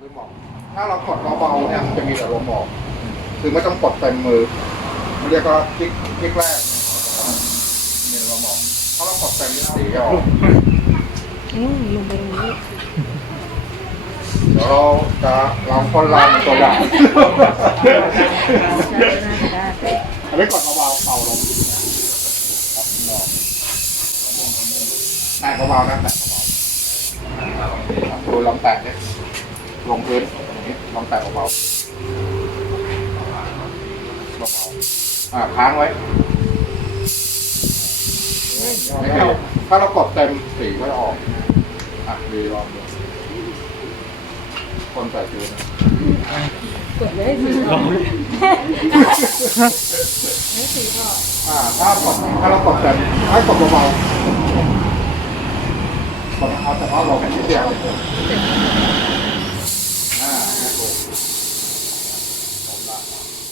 ลืมบอกถ้าเรากดเบาๆเนี่ยมันจะมีแต่ลมออก คือไม่ต้องกดเต็มมือเรียกว่าคลิกคลิกแรกเนี่ยมีแต่ลมออกเพราะเรากดเต็มสีจะออกอืมลงไปตรงนี้เดี๋ยวเราจะลองคนลางเป็นตัวอย่างได้อันนี้กดเบาๆเป่าลมครับลองแตะเบาๆนะแตะเบาๆดูลองแตะเนี่ย ลงพื้นอย่างนี้ลองแตะเบาๆเบาๆอ่าค้างไว้ไม่เกี่ยวถ้าเรากดเต็มสีก็จะออกอะดีลองดูคนใส่ชุดนะกดเลยสิอ่าถ้ากดถ้าเรากดแบบให้กดเบาๆกดเอาเฉพาะลงนิดเดียว ます。